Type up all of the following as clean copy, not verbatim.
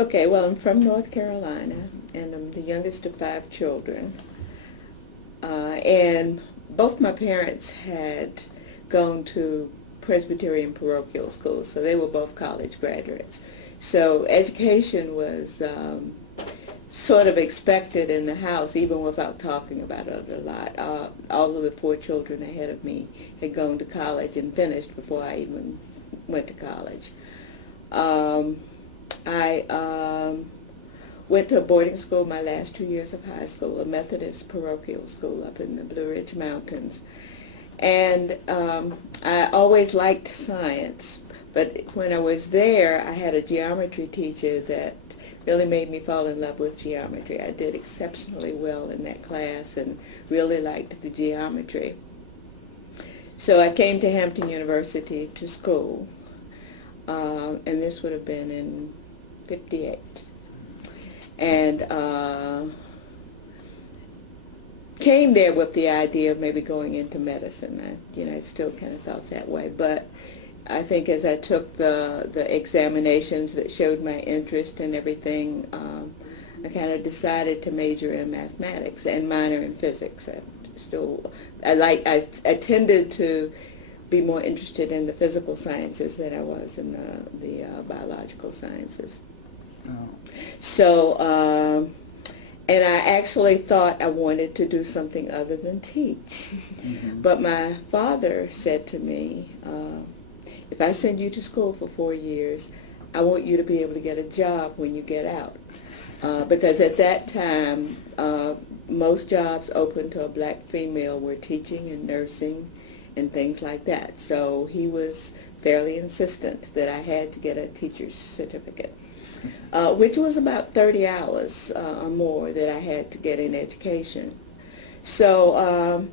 Okay, well, I'm from North Carolina, and I'm the youngest of 5 children. And both my parents had gone to Presbyterian parochial schools, so they were both college graduates. So education was sort of expected in the house, even without talking about it a lot. All of the 4 children ahead of me had gone to college and finished before I even went to college. I went to a boarding school my last 2 years of high school, a Methodist parochial school up in the Blue Ridge Mountains. And I always liked science, but when I was there, I had a geometry teacher that really made me fall in love with geometry. I did exceptionally well in that class and really liked the geometry. So I came to Hampton University to school, and this would have been in '58. And came there with the idea of maybe going into medicine. I still kind of felt that way, but I think as I took the examinations that showed my interest and everything, I kind of decided to major in mathematics and minor in physics. I tended to be more interested in the physical sciences than I was in the biological sciences. Oh. So, and I actually thought I wanted to do something other than teach. Mm-hmm. But my father said to me, if I send you to school for 4 years, I want you to be able to get a job when you get out. Because at that time, most jobs open to a black female were teaching and nursing and things like that. So he was fairly insistent that I had to get a teacher's certificate, which was about 30 hours or more that I had to get in education. So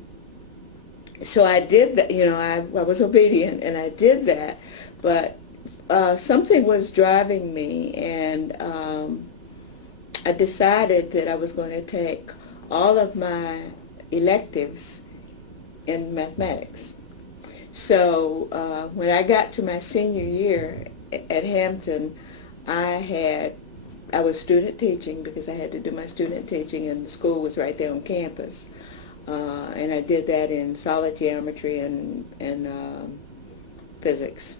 so I did that. I was obedient and I did that, but something was driving me, and I decided that I was going to take all of my electives in mathematics. So when I got to my senior year at Hampton, I was student teaching because I had to do my student teaching, and the school was right there on campus. And I did that in solid geometry and physics.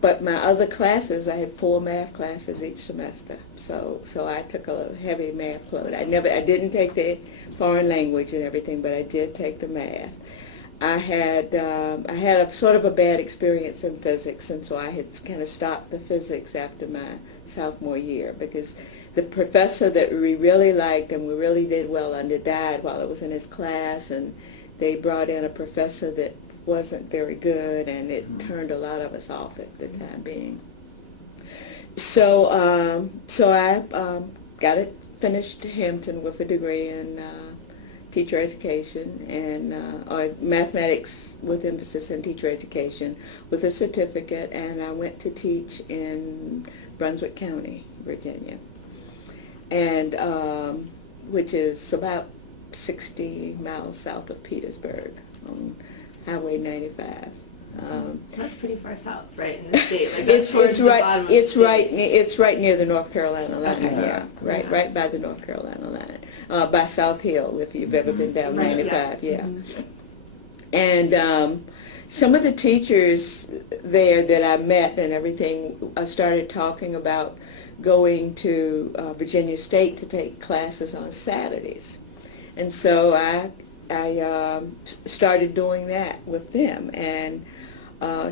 But my other classes, I had 4 math classes each semester. So I took a heavy math load. I didn't take the foreign language and everything, but I did take the math. I had a sort of a bad experience in physics, and so I had kind of stopped the physics after my sophomore year because the professor that we really liked and we really did well under died while I was in his class, and they brought in a professor that wasn't very good, and it turned a lot of us off at the time being. So I got it finished Hampton with a degree in teacher education and mathematics with emphasis in teacher education with a certificate, and I went to teach in Brunswick County, Virginia, and which is about 60 miles south of Petersburg on Highway 95. That's pretty far south, right in the state. Like it's right. It's right near the North Carolina line. Okay. Yeah, right by the North Carolina line, by South Hill. If you've ever been down 95, yeah. Mm-hmm. And some of the teachers there that I met and everything, I started talking about going to Virginia State to take classes on Saturdays, and so I started doing that with them, and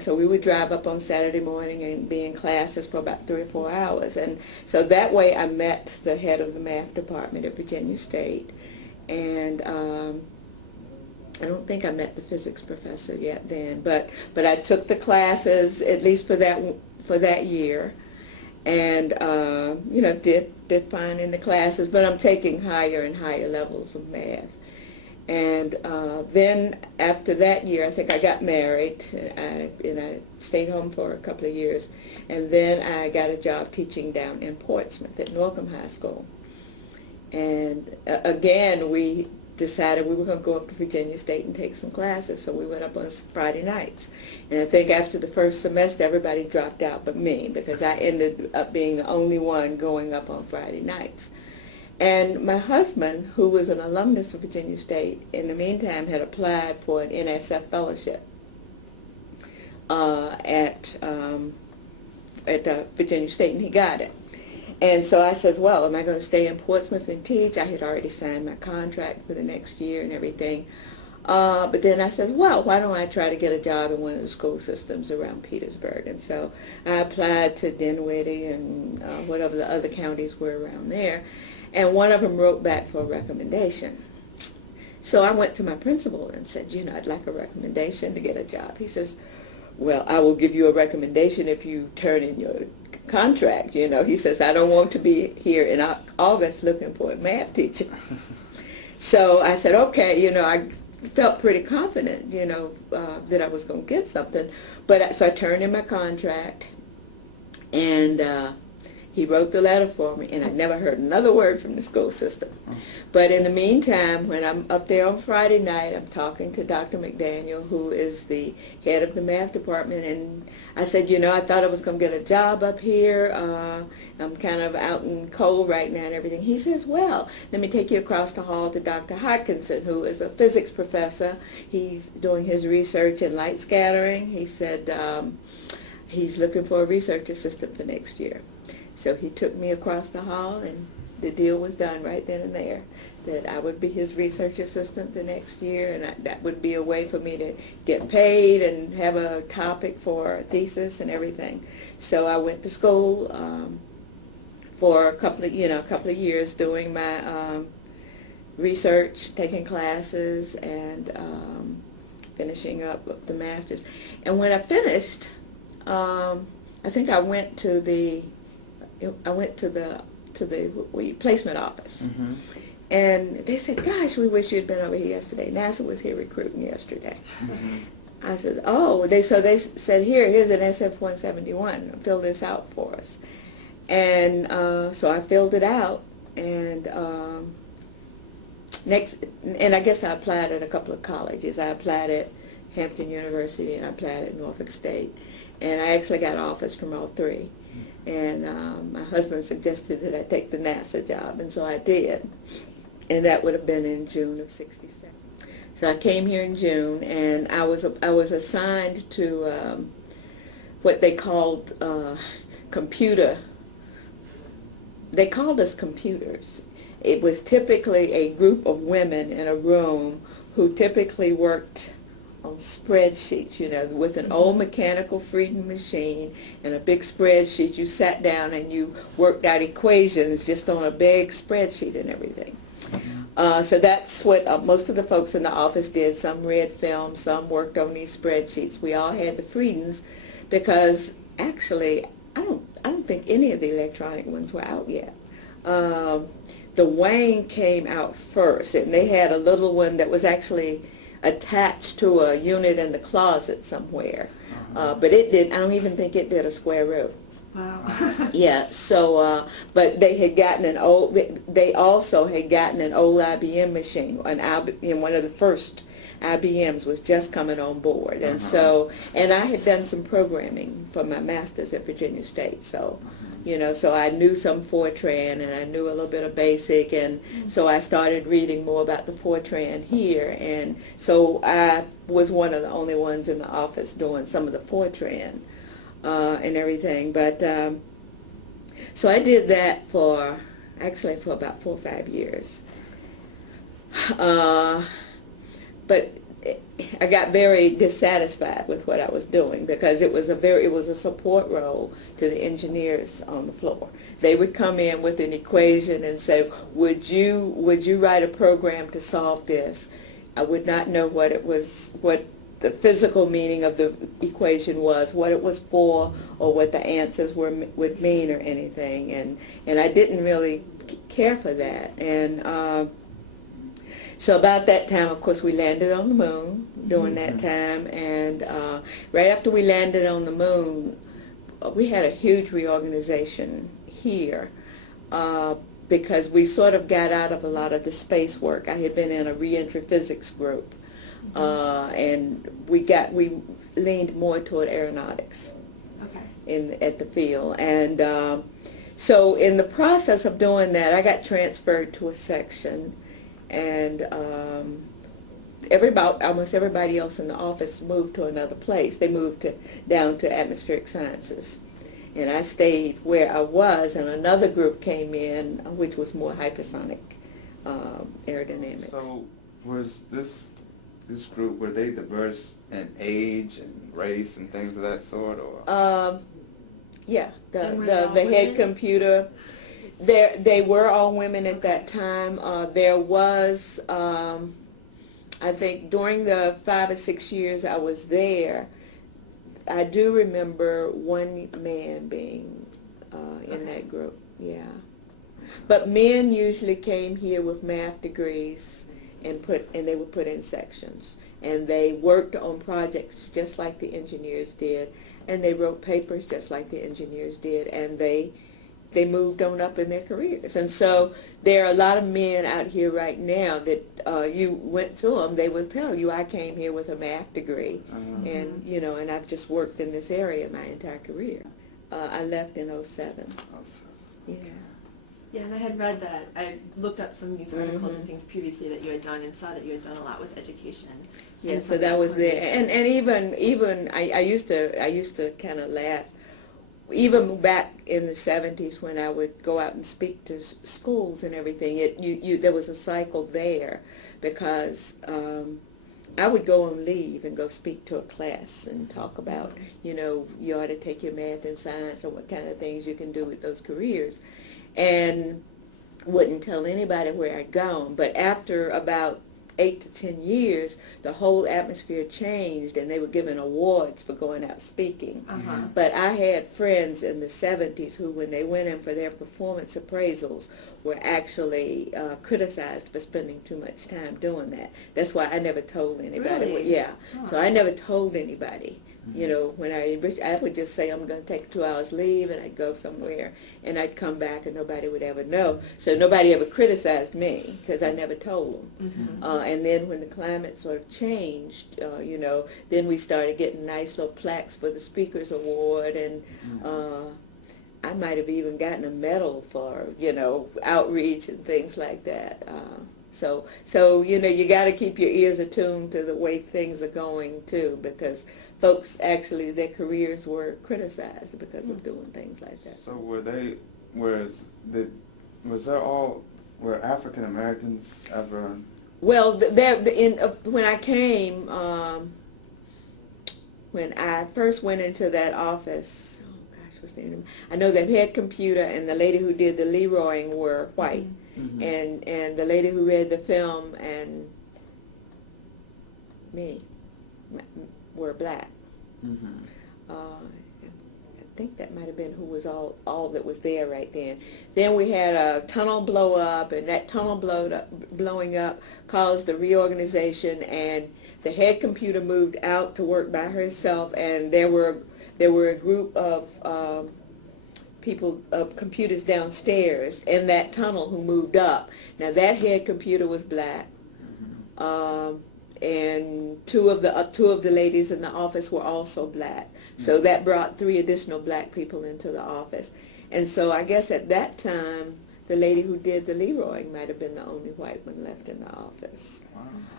so we would drive up on Saturday morning and be in classes for about 3 or 4 hours, and so that way I met the head of the math department at Virginia State, and I don't think I met the physics professor yet then, but I took the classes at least for that year, and did fine in the classes, but I'm taking higher and higher levels of math. And then after that year, I think I got married, and I stayed home for a couple of years, and then I got a job teaching down in Portsmouth at Norcom High School. And again, we decided we were going to go up to Virginia State and take some classes. So we went up on Friday nights. And I think after the first semester, everybody dropped out but me, because I ended up being the only one going up on Friday nights. And my husband, who was an alumnus of Virginia State, in the meantime had applied for an NSF fellowship at Virginia State, and he got it. And so I says, well, am I going to stay in Portsmouth and teach? I had already signed my contract for the next year and everything. But then I says, well, why don't I try to get a job in one of the school systems around Petersburg? And so I applied to Dinwiddie and whatever the other counties were around there. And one of them wrote back for a recommendation. So I went to my principal and said, I'd like a recommendation to get a job. He says, well, I will give you a recommendation if you turn in your contract. He says, I don't want to be here in August looking for a math teacher. So I said, okay, I felt pretty confident, that I was going to get something. So I turned in my contract, and he wrote the letter for me, and I never heard another word from the school system. But in the meantime, when I'm up there on Friday night, I'm talking to Dr. McDaniel, who is the head of the math department, and I said, I thought I was going to get a job up here. I'm kind of out in cold right now and everything. He says, well, let me take you across the hall to Dr. Hodkinson, who is a physics professor. He's doing his research in light scattering. He said he's looking for a research assistant for next year. So he took me across the hall, and the deal was done right then and there, that I would be his research assistant the next year, and that would be a way for me to get paid and have a topic for a thesis and everything. So I went to school for a couple of years doing my research, taking classes, and finishing up the master's. And when I finished, I think I went to the placement office. Mm-hmm. And they said, gosh, we wish you'd been over here yesterday. NASA was here recruiting yesterday. Mm-hmm. I said, oh. So they said, here's an SF-171. Fill this out for us. And so I filled it out. And I guess I applied at a couple of colleges. I applied at Hampton University, and I applied at Norfolk State. And I actually got offers from all three. And my husband suggested that I take the NASA job, and so I did. And that would have been in June of '67. So I came here in June, and I was assigned to what they called computer. They called us computers. It was typically a group of women in a room who typically worked on spreadsheets, with an old mechanical Frieden machine and a big spreadsheet. You sat down and you worked out equations just on a big spreadsheet and everything. So that's what most of the folks in the office did. Some read film, some worked on these spreadsheets. We all had the Friedens because actually I don't think any of the electronic ones were out yet. The Wayne came out first, and they had a little one that was actually attached to a unit in the closet somewhere. But it did, I don't even think it did a square root. Wow. Yeah, so, but they also had gotten an old IBM machine, one of the first IBMs was just coming on board. And so, and I had done some programming for my master's at Virginia State, so, so I knew some Fortran, and I knew a little bit of BASIC, and so I started reading more about the Fortran here, and so I was one of the only ones in the office doing some of the Fortran and everything. But so I did that for about 4 or 5 years. But I got very dissatisfied with what I was doing because it was a support role to the engineers on the floor. They would come in with an equation and say, would you write a program to solve this? I would not know what the physical meaning of the equation was, what it was for, or what the answers would mean or anything, and I didn't really care for that. And so about that time, of course, we landed on the moon during that time, and right after we landed on the moon, we had a huge reorganization here. because we sort of got out of a lot of the space work. I had been in a reentry physics group, and we leaned more toward aeronautics at the field. And so in the process of doing that, I got transferred to a section, and almost everybody else in the office moved to another place. They moved down to atmospheric sciences. And I stayed where I was, and another group came in, which was more hypersonic aerodynamics. So was this group, were they diverse in age and race and things of that sort, or? Yeah, the head computer. They were all women at that time. There was, I think, during the 5 or 6 years I was there, I do remember one man being in that group, yeah. But men usually came here with math degrees and they were put in sections. And they worked on projects just like the engineers did. And they wrote papers just like the engineers did. And they moved on up in their careers. And so there are a lot of men out here right now that you went to them, they will tell you, I came here with a math degree, and and I've just worked in this area my entire career. I left in 2007. Yeah. Yeah, and I had read that, I looked up some news articles and things previously that you had done and saw that you had done a lot with education. Yeah, so that was there. And even I used to kind of laugh. Even back in the 70s when I would go out and speak to schools and everything, there was a cycle there, because I would go on leave and go speak to a class and talk about, you ought to take your math and science and what kind of things you can do with those careers. And wouldn't tell anybody where I'd gone. But after about 8 to 10 years, the whole atmosphere changed, and they were given awards for going out speaking. But I had friends in the 70s who, when they went in for their performance appraisals, were actually criticized for spending too much time doing that. That's why I never told anybody. Really? Yeah. Oh. So I never told anybody. When I would just say I'm going to take 2 hours leave, and I'd go somewhere, and I'd come back, and nobody would ever know. So nobody ever criticized me because I never told them. And then when the climate sort of changed, then we started getting nice little plaques for the Speakers Award, and I might have even gotten a medal for outreach and things like that. So you got to keep your ears attuned to the way things are going too, because folks actually, their careers were criticized because of doing things like that. So were African Americans ever? Well, when I came, when I first went into that office, oh gosh, what's their name? I know the head computer and the lady who did the Leroying were white, and the lady who read the film and me were black. I think that might have been who was all that was there right then. Then we had a tunnel blow up, and that tunnel blowing up caused the reorganization, and the head computer moved out to work by herself, and there were a group of people, computers downstairs in that tunnel who moved up. Now that head computer was black. And two of the ladies in the office were also black. So that brought 3 additional black people into the office. And so I guess at that time, the lady who did the Leroying might have been the only white one left in the office.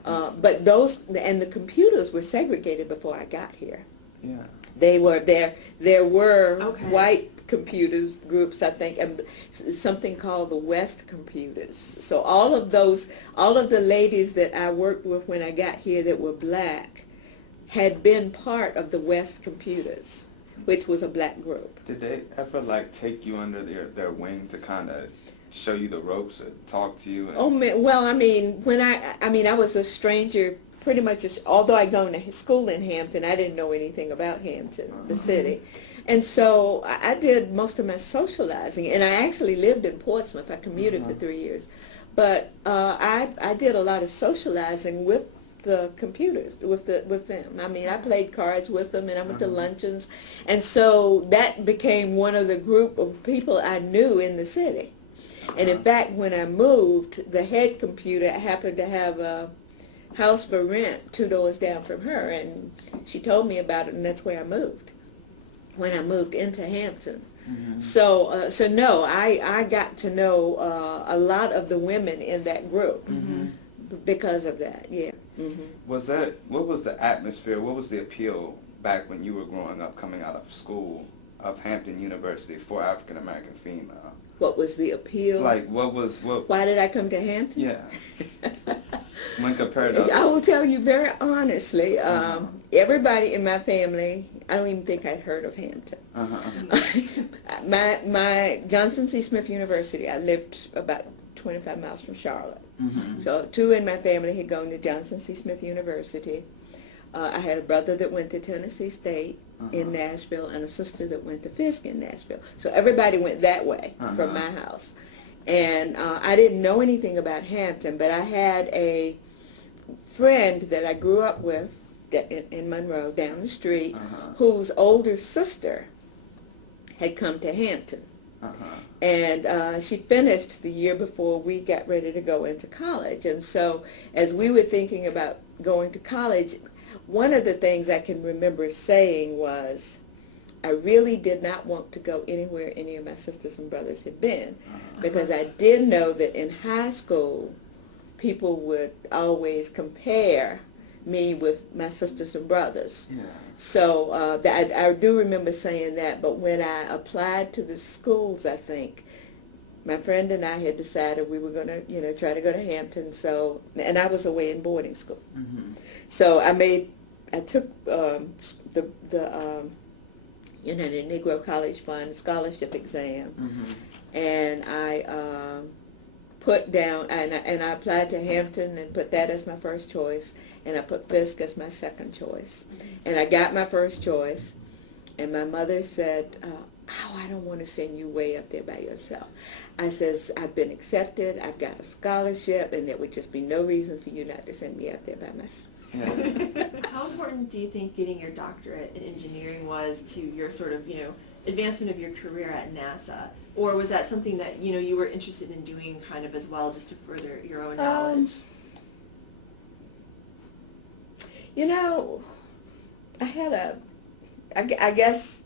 Wow. But the computers were segregated before I got here. Yeah. They were there. There were white computers groups, I think, and something called the West computers. So all of the ladies that I worked with when I got here that were black had been part of the West computers, which was a black group. Did they ever take you under their wing to kind of show you the ropes or talk to you? Well, when I was a stranger pretty much, although I'd gone to school in Hampton, I didn't know anything about Hampton, the city. And so I did most of my socializing, and I actually lived in Portsmouth. I commuted for 3 years. But I did a lot of socializing with the computers, with them. I played cards with them, and I went to luncheons. And so that became one of the group of people I knew in the city. And in fact, when I moved, the head computer happened to have a house for rent 2 doors down from her, and she told me about it, and that's where I moved when I moved into Hampton. So no, I got to know a lot of the women in that group because of that. Yeah. What was the atmosphere? What was the appeal back when you were growing up, coming out of school of Hampton University for African American female? What was the appeal? Like what? Why did I come to Hampton? Yeah. When compared to I will tell you very honestly, everybody in my family, I don't even think I'd heard of Hampton. My Johnson C. Smith University, I lived about 25 miles from Charlotte. So 2 in my family had gone to Johnson C. Smith University. I had a brother that went to Tennessee State in Nashville and a sister that went to Fisk in Nashville. So everybody went that way from my house. And I didn't know anything about Hampton, but I had a friend that I grew up with in Monroe down the street whose older sister had come to Hampton. And she finished the year before we got ready to go into college. And so as we were thinking about going to college, one of the things I can remember saying was, I really did not want to go anywhere any of my sisters and brothers had been, because I did know that in high school, people would always compare me with my sisters and brothers. Yeah. So I do remember saying that, but when I applied to the schools, I think, my friend and I had decided we were going to, try to go to Hampton. So, and I was away in boarding school. So I took the Negro College Fund scholarship exam, and I put down, and I applied to Hampton and put that as my first choice, and I put Fisk as my second choice. And I got my first choice, and my mother said, I don't want to send you way up there by yourself. I says, I've been accepted, I've got a scholarship, and there would just be no reason for you not to send me up there by myself. How important do you think getting your doctorate in engineering was to your sort of, advancement of your career at NASA? Or was that something that, you were interested in doing kind of as well, just to further your own knowledge? I had I guess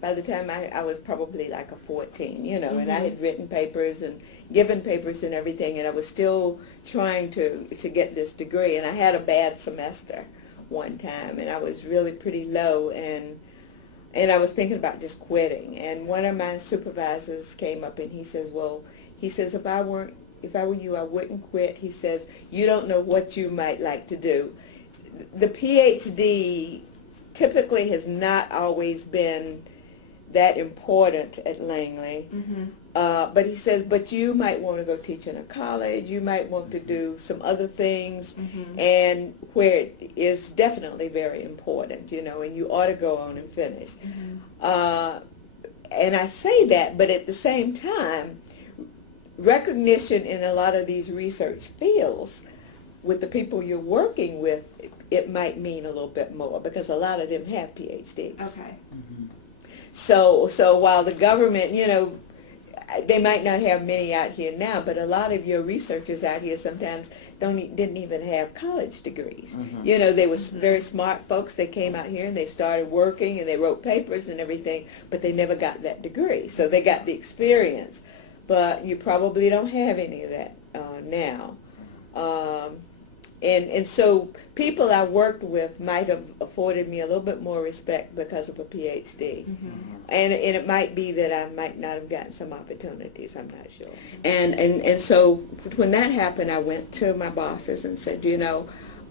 by the time I was probably like a 14, and I had written papers and given papers and everything, and I was still trying to get this degree, and I had a bad semester one time, and I was really pretty low, and I was thinking about just quitting, and one of my supervisors came up and he says, if I were you, I wouldn't quit. He says, you don't know what you might like to do. The PhD typically has not always been that important at Langley. But he says, but you might want to go teach in a college, you might want to do some other things, and where it is definitely very important, and you ought to go on and finish. And I say that, but at the same time, recognition in a lot of these research fields with the people you're working with, it might mean a little bit more, because a lot of them have PhDs. Okay. So while the government, they might not have many out here now, but a lot of your researchers out here sometimes didn't even have college degrees. They were very smart folks. They came out here and they started working and they wrote papers and everything, but they never got that degree. So they got the experience, but you probably don't have any of that now. And so people I worked with might have afforded me a little bit more respect because of a PhD. And it might be that I might not have gotten some opportunities, I'm not sure. And so when that happened, I went to my bosses and said,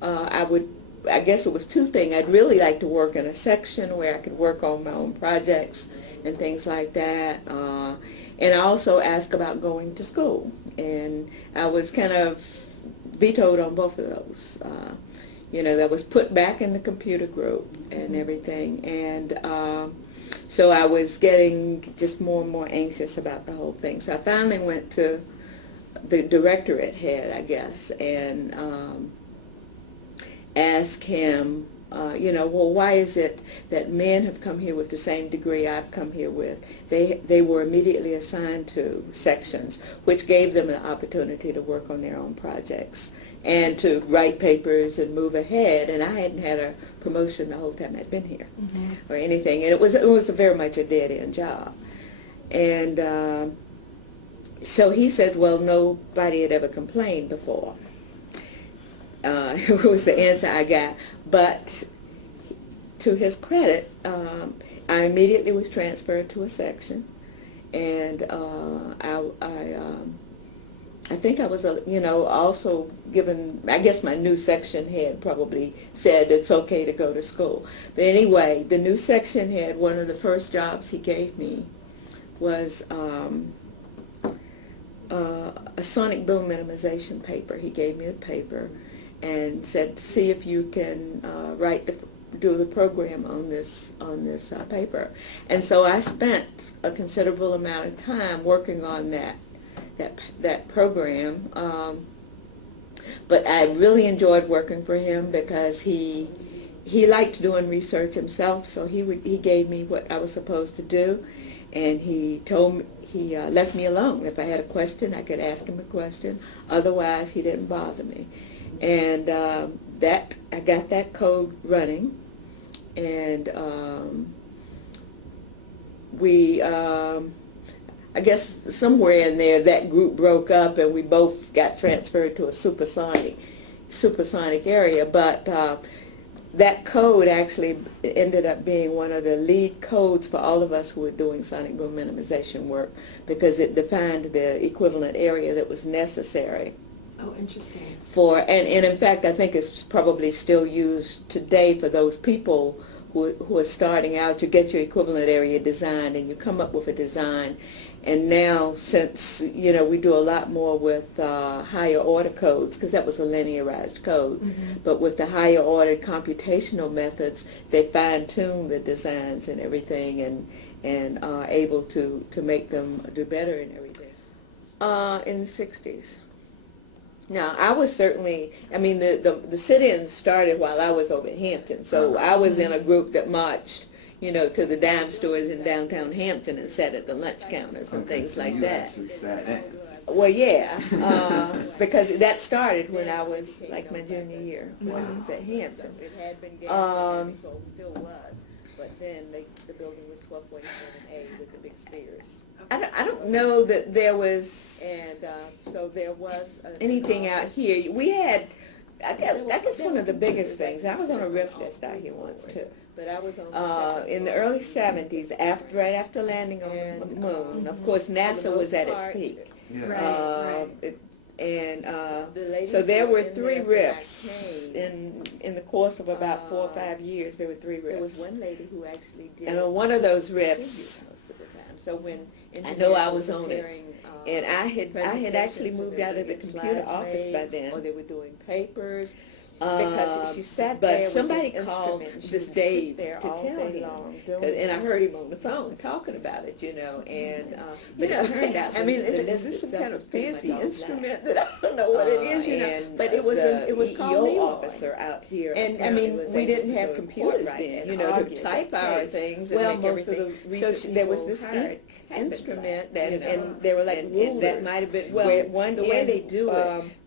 I guess it was 2 things. I'd really like to work in a section where I could work on my own projects and things like that. And I also asked about going to school. And I was kind of vetoed on both of those. That was put back in the computer group and everything. And so I was getting just more and more anxious about the whole thing. So I finally went to the directorate head, I guess, and asked him well, why is it that men have come here with the same degree I've come here with? They were immediately assigned to sections, which gave them an opportunity to work on their own projects and to write papers and move ahead. And I hadn't had a promotion the whole time I'd been here or anything. And it was very much a dead-end job. And so he said, well, nobody had ever complained before. It was the answer I got. But to his credit, I immediately was transferred to a section. And I think I was, also given, I guess my new section head probably said it's okay to go to school. But anyway, the new section head, one of the first jobs he gave me was a sonic boom minimization paper. He gave me a paper and said, see if you can do the program on this paper. And so I spent a considerable amount of time working on that program. But I really enjoyed working for him because he liked doing research himself, so he gave me what I was supposed to do, and he left me alone. If I had a question, I could ask him a question. Otherwise, he didn't bother me. And I got that code running, and I guess somewhere in there that group broke up and we both got transferred to a supersonic area. But that code actually ended up being one of the lead codes for all of us who were doing sonic boom minimization work, because it defined the equivalent area that was necessary. Oh, interesting. And in fact, I think it's probably still used today for those people who are starting out. You get your equivalent area designed and you come up with a design. And now, since, we do a lot more with higher order codes, because that was a linearized code, but with the higher order computational methods, they fine-tune the designs and everything and are able to make them do better and everything. In the 60s. Now, I was certainly, the sit-ins started while I was over at Hampton, so I was in a group that marched, to the dime stores in downtown Hampton and sat at the lunch counters and things like that. Actually sat in. Well, yeah, because that started when I was like my junior year when I was at Hampton. It had been gas, so it still was, but then the building was 1247A with the big spheres. I don't know that there was, and so there was anything out here. We had, I guess one of the biggest things, I was on a RIF list out here once too. But I was on in the early 70s, right after landing on the moon. Of course, NASA was at its peak. Yeah. So there were 3 RIFs in the course of about 4 or 5 years. There were 3 RIFs. There was one lady who actually did. And on one of those RIFs, most of the time. So when I know I was on it, and I had actually moved out of the computer office by then. Or they were doing papers. Because she sat there. But somebody called this Dave to tell him, and I heard him on the phone talking about it, and but it turned out. Is this some kind of fancy instrument that I don't know what it is, But it was called EO officer out here, and we didn't have computers then, to type our things. Well, most of the so there was this instrument, and they were like rulers. That might have been the way they do it.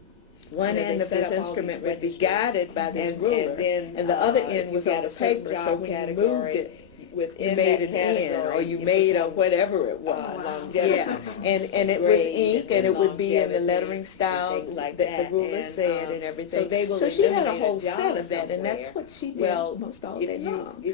One end of this instrument would be guided by this ruler, and the other end was on the paper, so when you moved it, you made an N, or you made a whatever it was. Yeah, and it was ink, and it would be in the lettering style that the ruler said and everything. So she had a whole set of that, and that's what she did most all day long.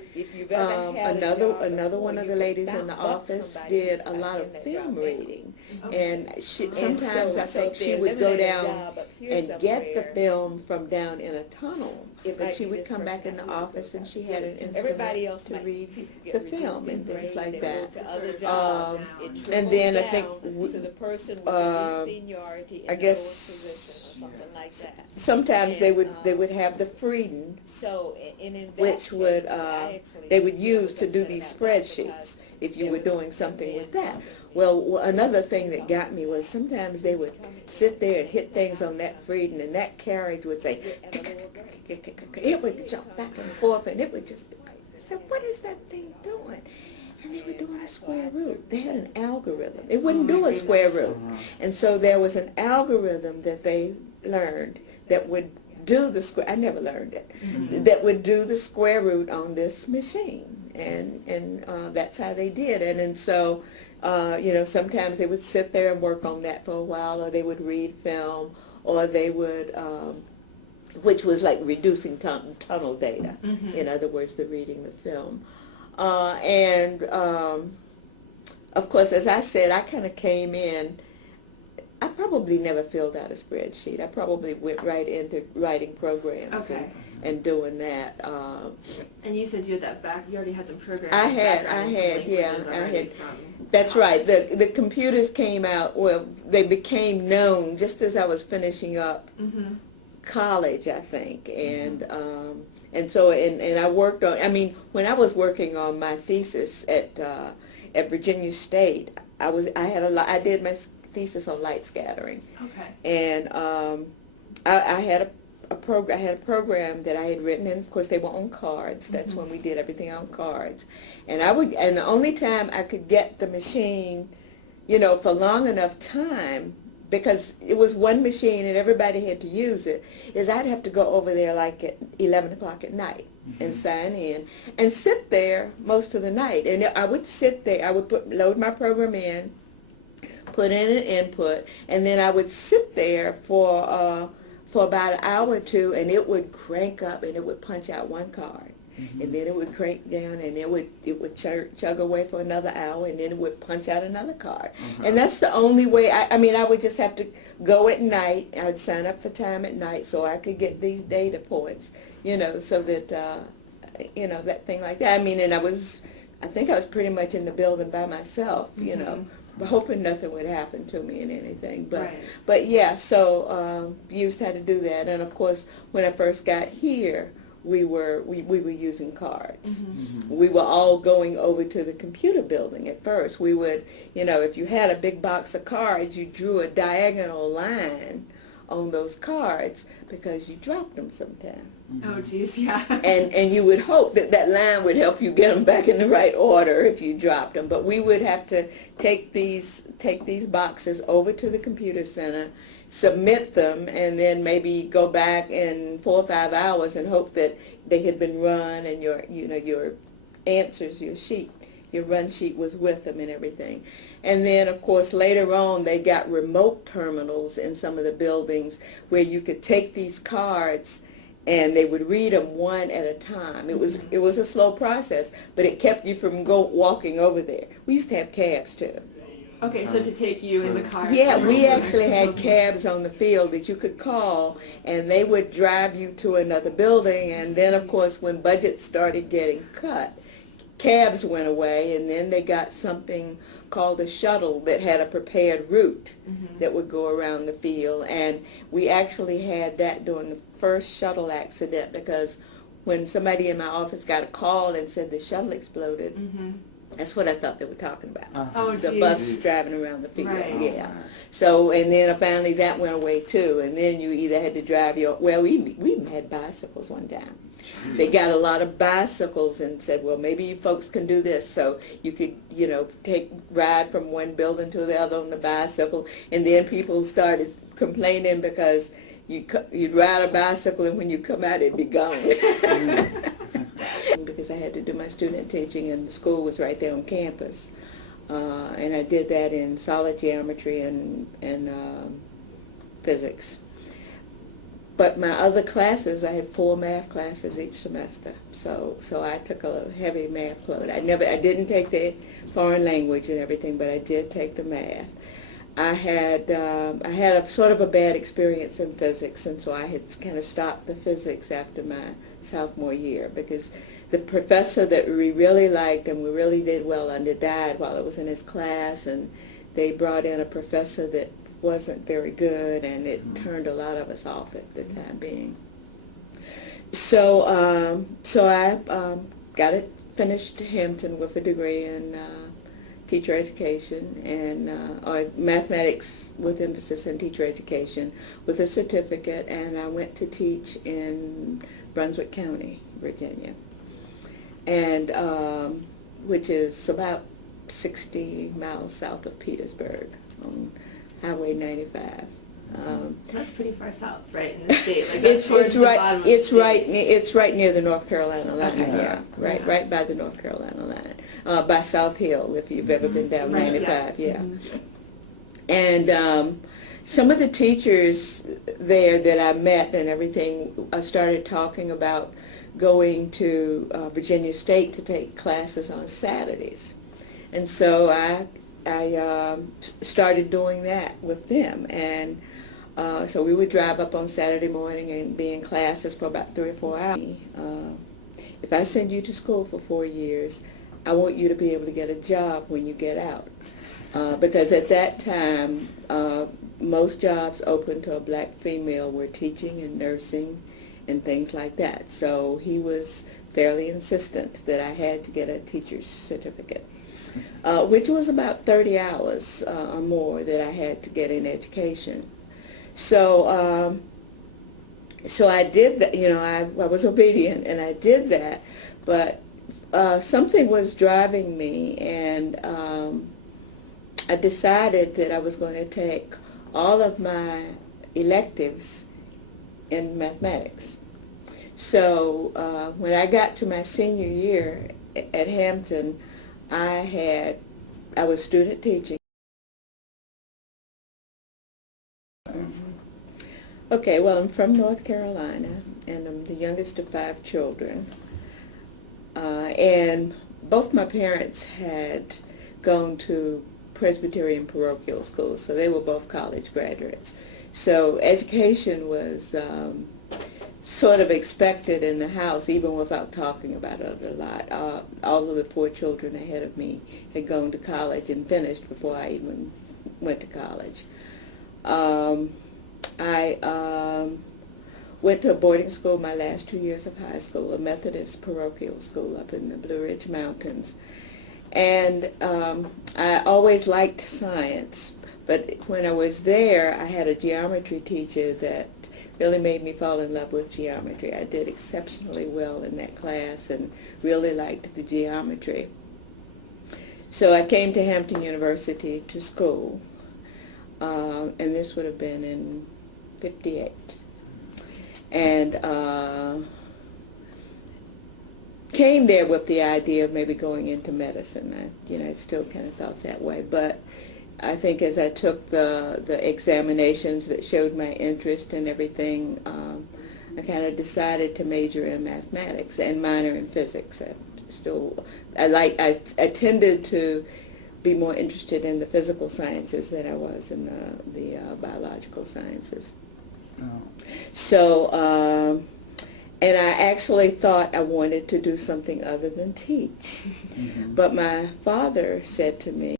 Another one of the ladies in the office did a lot of film reading, and sometimes I think she would go down and get the film from down in a tunnel. But she would come back in the office and she had an instrument to read the film and things like that. And then I think, I guess, sometimes they would have the Frieden, which they would use to do these spreadsheets. if you were doing something with that. Well, another thing that got me was sometimes they would sit there and hit things on that freedom, and that carriage would say, it would jump back and forth, and it would just, I said, what is that thing doing? And they were doing a square root. They had an algorithm. It wouldn't do a square root. And so there was an algorithm that they learned that would do the square, I never learned it, that would do the square root on this machine. And that's how they did it. And so, sometimes they would sit there and work on that for a while, or they would read film, or they would, which was like reducing tunnel data. In other words, the reading the film. Of course, as I said, I kind of came in, I probably never filled out a spreadsheet. I probably went right into writing programs and doing that. And you said you had that back, you already had some programs. I had. That's right. The computers came out, well, they became known just as I was finishing up college, I think. And so I worked on, when I was working on my thesis at Virginia State, I did my thesis on light scattering. And I had a program that I had written, and of course they were on cards. That's when we did everything on cards. And the only time I could get the machine, for long enough time, because it was one machine and everybody had to use it, is I'd have to go over there like at 11 o'clock at night and sign in and sit there most of the night. And I would sit there, I would load my program in, put in an input, and then I would sit there for about an hour or two, and it would crank up and it would punch out one card. And then it would crank down, and it would chug away for another hour, and then it would punch out another card. And that's the only way. I would just have to go at night. I'd sign up for time at night so I could get these data points, so that that thing like that. And I think I was pretty much in the building by myself, hoping nothing would happen to me and anything. But yeah, so used how to do that. And of course, when I first got here, we were using cards. We were all going over to the computer building at first. We would, if you had a big box of cards, you drew a diagonal line on those cards because you dropped them sometime. Oh, geez, yeah. And you would hope that line would help you get them back in the right order if you dropped them. But we would have to take these boxes over to the computer center, submit them, and then maybe go back in 4 or 5 hours and hope that they had been run and your answers, your run sheet was with them and everything. And then, of course, later on, they got remote terminals in some of the buildings where you could take these cards and they would read them one at a time. It was a slow process, but it kept you from walking over there. We used to have cabs too. Okay, so to take you in the car. Yeah, we actually had cabs on the field that you could call, and they would drive you to another building. And then, of course, when budgets started getting cut, cabs went away, and then they got something called a shuttle that had a prepared route that would go around the field. And we actually had that during the first shuttle accident, because when somebody in my office got a call and said the shuttle exploded, that's what I thought they were talking about. The bus driving around the field. Yeah. So, and then finally that went away too. And then you either had to drive we even had bicycles one time. They got a lot of bicycles and said, well, maybe you folks can do this. So you could, ride from one building to the other on the bicycle. And then people started complaining because you'd ride a bicycle and when you come out it'd be gone. Because I had to do my student teaching and the school was right there on campus. And I did that in solid geometry and physics. But my other classes, I had 4 math classes each semester. So I took a heavy math load. I didn't take the foreign language and everything, but I did take the math. I had a sort of a bad experience in physics, and so I had kind of stopped the physics after my sophomore year because the professor that we really liked and we really did well under died while I was in his class, and they brought in a professor that wasn't very good, and it turned a lot of us off at the time being. So I got it finished Hampton with a degree in teacher education, and or mathematics with emphasis in teacher education with a certificate, and I went to teach in Brunswick County, Virginia, and which is about 60 miles south of Petersburg on Highway 95. That's pretty far south, right, in the state. Like it's right. It's right near the North Carolina line. Okay. Yeah, right by the North Carolina line, by South Hill. If you've ever been down 95, yeah. Mm-hmm. And some of the teachers there that I met and everything started talking about going to Virginia State to take classes on Saturdays, and so I started doing that with them, and so we would drive up on Saturday morning and be in classes for about 3 or 4 hours. If I send you to school for 4 years, I want you to be able to get a job when you get out, because at that time most jobs open to a black female were teaching and nursing and things like that. So he was fairly insistent that I had to get a teacher's certificate, which was about 30 hours or more that I had to get in education. So so I did that. I was obedient and I did that, but something was driving me, and I decided that I was going to take all of my electives in mathematics. So when I got to my senior year at Hampton, I was student teaching. Okay, well, I'm from North Carolina, and I'm the youngest of 5 children. And both my parents had gone to Presbyterian parochial schools, so they were both college graduates. So education was sort of expected in the house, even without talking about it a lot. All of the 4 children ahead of me had gone to college and finished before I even went to college. I went to a boarding school my last 2 years of high school, a Methodist parochial school up in the Blue Ridge Mountains. And I always liked science, but when I was there, I had a geometry teacher that really made me fall in love with geometry. I did exceptionally well in that class and really liked the geometry. So I came to Hampton University to school, and this would have been in '58. And came there with the idea of maybe going into medicine. I still kind of felt that way, but I think as I took the examinations that showed my interest and everything, I kind of decided to major in mathematics and minor in physics. I tended to be more interested in the physical sciences than I was in the biological sciences. Oh. So, and I actually thought I wanted to do something other than teach. Mm-hmm. But my father said to me,